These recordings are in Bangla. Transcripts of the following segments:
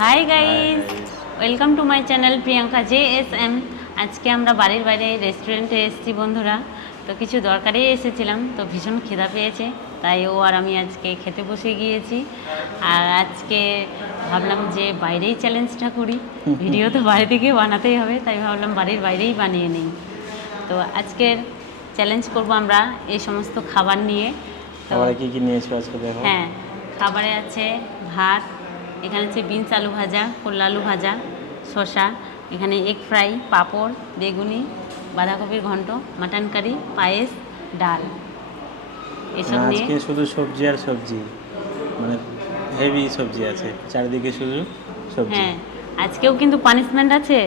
Hi guys, welcome to my channel Priyanka JSM। আজকে আমরা বাড়ির বাইরে রেস্টুরেন্টে এসেছি বন্ধুরা। তো কিছু দরকারেই এসেছিলাম, তো ভীষণ খিদা পেয়েছে, তাই ও আর আমি আজকে খেতে বসে গিয়েছি। আর আজকে ভাবলাম যে বাইরেই চ্যালেঞ্জটা করি, ভিডিও তো বাইরে থেকে বানাতেই হবে, তাই ভাবলাম বাড়ির বাইরেই বানিয়ে নিই। তো আজকের চ্যালেঞ্জ করব আমরা এই সমস্ত খাবার নিয়ে। তো কি কি নিয়েছো আজকে দেখো। হ্যাঁ, খাবারে আছে ভাত, এখানে আছে বিনস আলু ভাজা, করলা আলু ভাজা, শসা, এখানে এগ ফ্রাই, পাঁপড়, বেগুনি, বাঁধাকপির ঘন্ট, মাটন কারি, পায়েস, ডাল, এসব নিয়ে। আজকে শুধু সবজি আর সবজি, মানে হেভি সবজি আছে চারিদিকে, শুধু সবজি। হ্যাঁ, আজকেও কিন্তু পানিশমেন্ট আছে।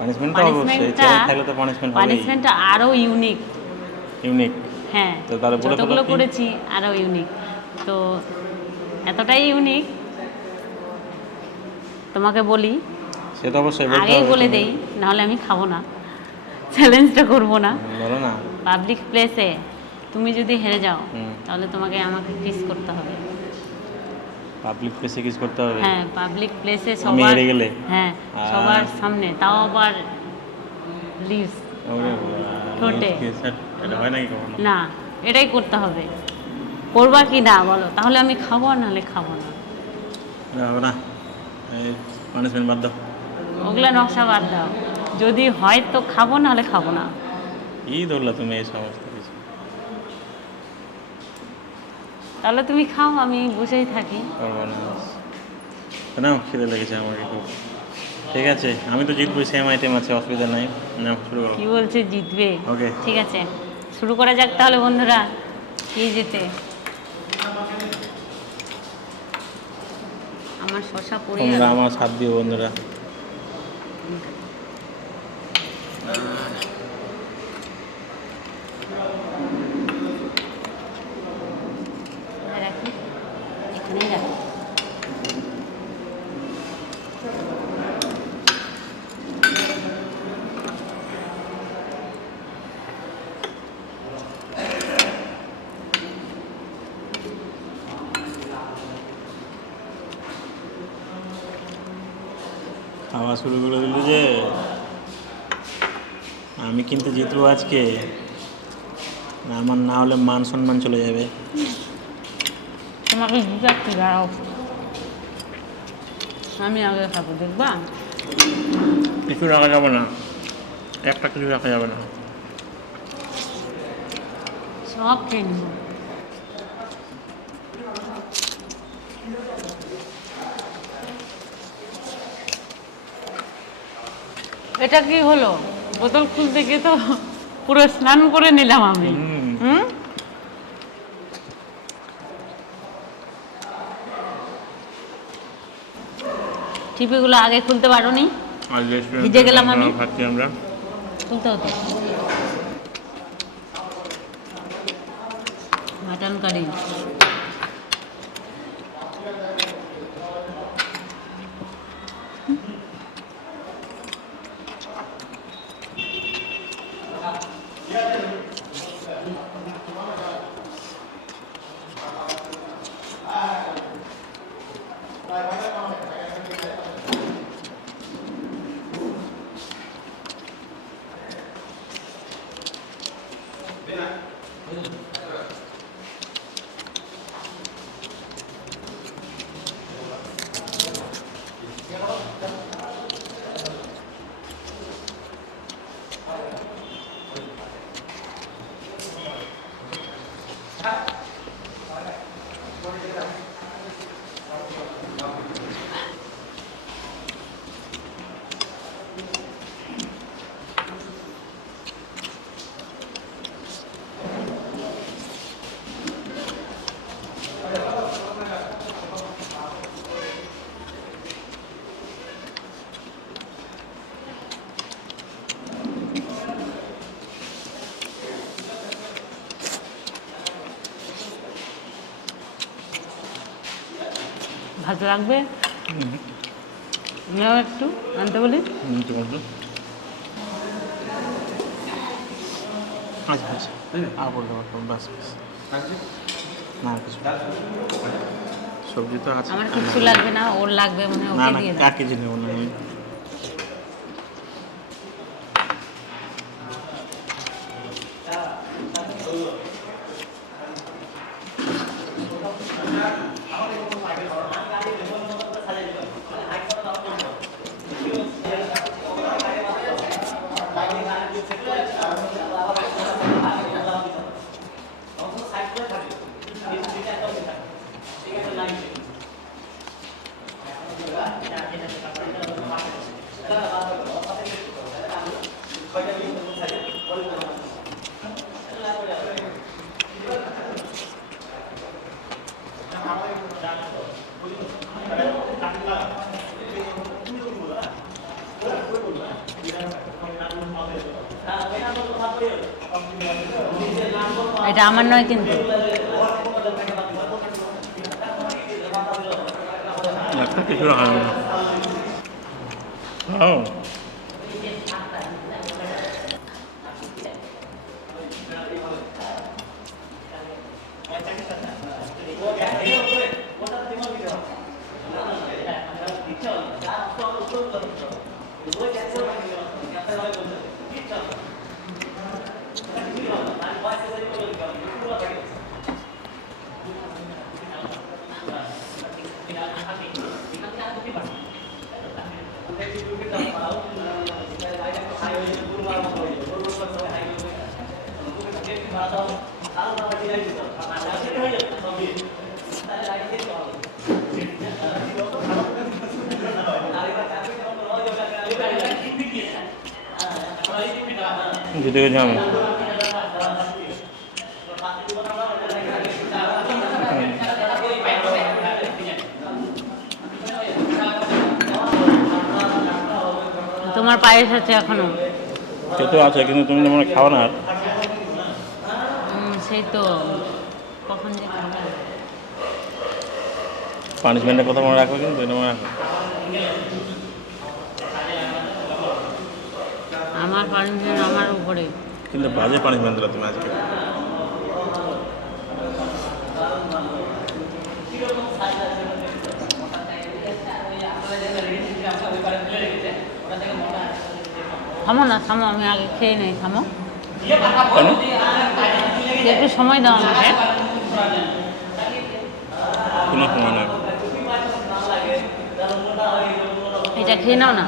পানিশমেন্ট তো অবশ্যই, চ্যালেঞ্জ থাকলে তো পানিশমেন্ট হবেই। পানিশমেন্টটা আরও ইউনিক। হ্যাঁ, তো তাহলে বলে যতগুলো করেছি আরও ইউনিক। তো এতটাই ইউনিক, তোমাকে বলি, সেটা অবশ্যই বলতে আগেই হবে, বলে দেই, নাহলে আমি খাবো না, চ্যালেঞ্জটা করবো না। বলো না। পাবলিক প্লেসে তুমি যদি হেরে যাও তাহলে তোমাকে আমাকে কিস করতে হবে। পাবলিক প্লেসে কিস করতে হবে? হ্যাঁ, পাবলিক প্লেসে আমি সবার, হেরে গেলে? হ্যাঁ, সবার সামনে, তাও আবার লিপস, ঠোঁটে। এটা হয় নাকি কখনো? না, এটাই করতে হবে। করবা কি না বলো, তাহলে আমি খাবো, নাহলে খাবো না। হবে না, পানিশমেন্ট বাদ দাও। ওগুলা নকশা বাদ দাও, যদি হয় তো খাবো, নাহলে খাবো না। কি ধরলা তুমি এই সমস্ত কিছু? তাহলে তুমি খাও, আমি বসেই থাকি। করবো না না, খিদে লেগেছে আমাকে খুব। ঠিক আছে, আমি তো জিতবো, সেম আইটেম আছে, অসুবিধা নাই। না, শুরু করো। কি বলছে জিতবে? ওকে, ঠিক আছে, শুরু করা যাক তাহলে বন্ধুরা। কি যেতে আমার শশা পড়ে তোমরা গেল। আমার সাথ দিও বন্ধুরা। রাখি, এখানেই রাখি। খাওয়া শুরু করে দিল যে, আমি কিন্তু জিতবো আজকে, আমার না হলে মান সম্মান চলে যাবে। তোমাকে জিতাচ্ছি, দাঁড়াও, আমি আগে খাবো, দেখবা? কিছু রাখা যাবে না, একটা কিছু রাখা যাবে না। সব খেয়ে নিব। এটা কি হলো? বোতল খুলতে গিয়ে তো পুরো স্নান করে নিলাম আমি। টিপিগুলো আগে খুলতে পারোনি? ভিজে গেলাম আমি। আমরা খুলতে হতো। মাটন কারি, ভাত লাগবে? নাও, একটু আনতে বলি। আচ্ছা আচ্ছা, আর বলতে পারতাম, বাস বাস, না কিছু। সবজি তো আছে। আমার কিছু লাগবে না, ওর লাগবে মানে না ওকে না, দিয়ে দাও। কার কিছু নেব না আমি। এটা আমার নয় কিন্তু। একটা কিছু রাখা হবে না। ও দিতে গেছি আমি। তোমার পায়েস আছে এখনো? সে তো আছে, কিন্তু তুমি মনে খাও না। আর সেই তো কখন যে খাবো। পানিশমেন্টের কথা মনে রাখো, কিন্তু এটা মনে রাখো। আমার পারমিশন আমার উপরে। কিন্তু বাজে পানিশমেন্ট দিলা তুমি আজকে। থামো না, থামো, আমি আগে খেয়ে নেই। থামো, কেন? একটু সময় দাও আমাকে। কোনো সময় নেই। এটা খেয়ে নাও না,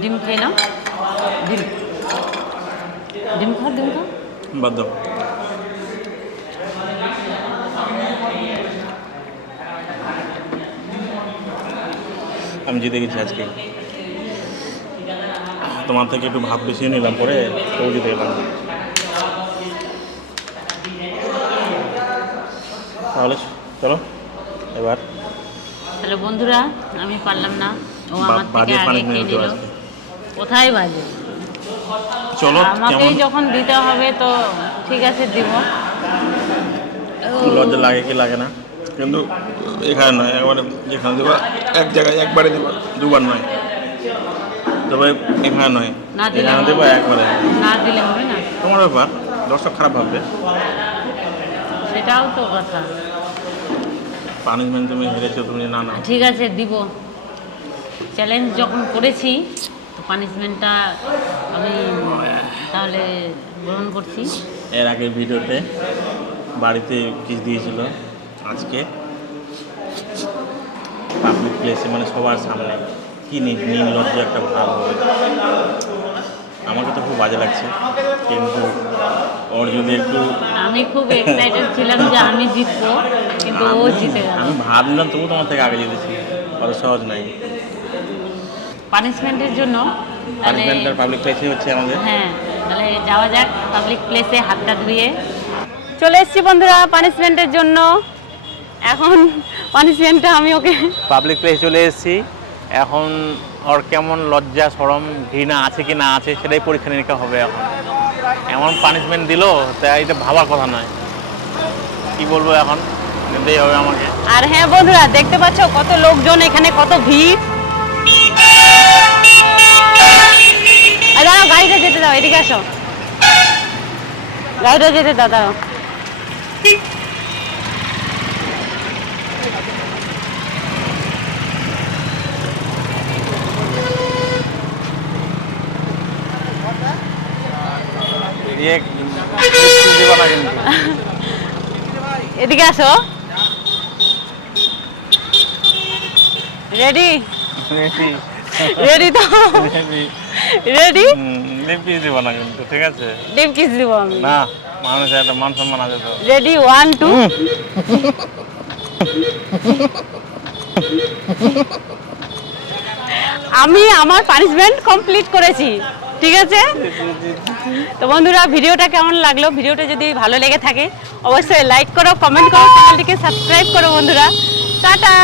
ডিম খেয়ে নাও। ডিম ডিম খাও, ডিম খাও। বাদ দাও। আমি জিতে গেছি আজকে। তোমার থেকে একটু ভাত বেশি নিলাম, পরে তো জিতে গেলাম। তাহলে চলো এবার। তাহলে বন্ধুরা, আমি পারলাম না, ও আমার থেকে বাজে আগে পানি খেয়ে নিতে নিল। আজকে। কোথায় বাজে? চলো, আমাকেই যখন দিতে হবে তো ঠিক আছে, দিব। লজ্জা লাগে কি লাগে না, কিন্তু এখানে নয়, একবারে যেখানে দেবা এক জায়গায় একবারে দেবা, দুবার নয়। তবে এখানে নয়, না দিলে এখানে দেবা একবারে। না দিলে হবে না, তোমার ব্যাপার, দর্শক খারাপ ভাববে। সেটাও তো কথা। পানিশমেন্ট তুমি হেরেছো, তুমি না না। ঠিক আছে, দিব। চ্যালেঞ্জ যখন করেছি তো পানিশমেন্টটা আমি তাহলে গ্রহণ করছি। এর আগের ভিডিওতে বাড়িতে কিস দিয়েছিল, আজকে পাবলিক প্লেসে, মানে সবার সামনে। কি নির্লজ্জ একটা ভাব হবে। আমাকে তো খুব বাজে লাগছে, কিন্তু ওর যদি একটু। আমি খুব এক্সাইটেড ছিলাম যে আমি জিতবো, কিন্তু ও জিতে গেল। আমি ভাব নিলাম, তবু তোমার থেকে আগে জিতেছি। অত সহজ নাই। পানিশমেন্টের জন্য তাহলে পানিশমেন্টের পাবলিক প্লেসে হচ্ছে আমাদের। হ্যাঁ, তাহলে যাওয়া যাক পাবলিক প্লেসে, হাতটা ধুয়ে। চলে এসেছি বন্ধুরা পানিশমেন্টের জন্য। এখন পানিশমেন্টটা আমি ওকে পাবলিক প্লেসে চলে এসেছি। এখন ওর কেমন লজ্জা শরম ঘৃণা আছে কি না আছে, সেটাই পরীক্ষা নিরীক্ষা হবে। এখন এমন পানিশমেন্ট দিল, তাই এটা ভাবার কথা নয়। কি বলবো, এখন নিতেই হবে আমাকে। আর হ্যাঁ বন্ধুরা, দেখতে পাচ্ছ কত লোকজন এখানে, কত ভিড়। দাঁড়াও, গাড়িটা যেতে দাও, এদিকে আসো, গাড়িটা যেতে দাও, দাঁড়াও। ये দিবা না কিন্তু এদিকে আসো। রেডি? রেডি তো? রেডি? ডিপ কিস দিবা না কিন্তু, ঠিক আছে? ডিপ কিস দিব আমি না, মানুষের একটা মান সম্মান আছে তো। রেডি 1 2 আমি আমার পানিশমেন্ট কমপ্লিট করেছি, ঠিক আছে? তো বন্ধুরা ভিডিওটা কেমন লাগলো? ভিডিওটা যদি ভালো লেগে থাকে অবশ্যই লাইক করো, কমেন্ট করো, চ্যানেলটিকে সাবস্ক্রাইব করো বন্ধুরা। টাটা।